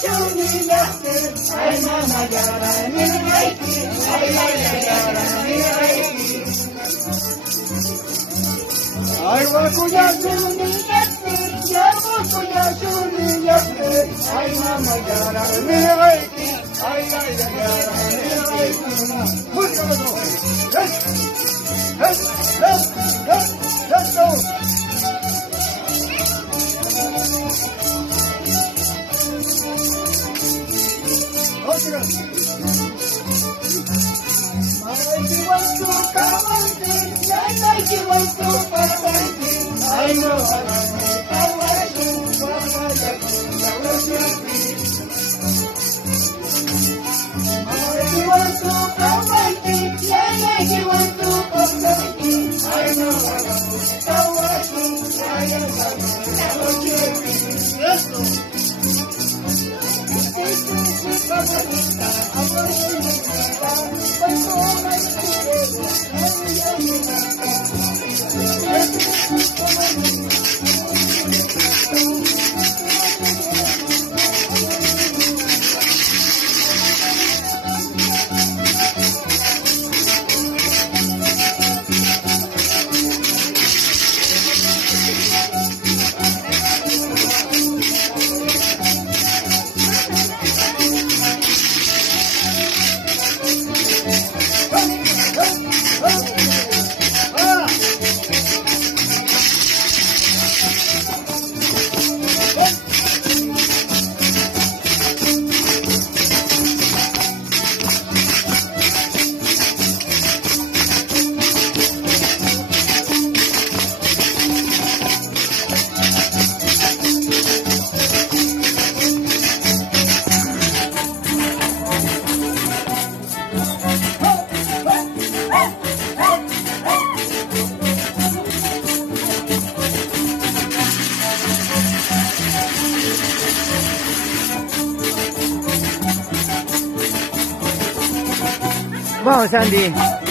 shuni yaste, ay mama yara ni aiki, ay yara ni aiki. Ay wakuya shuni yaste, ya wakuya shuni yaste, ay mama yara ni aiki, ay yara ni aiki. Let's go. I know Vamos, Sandy.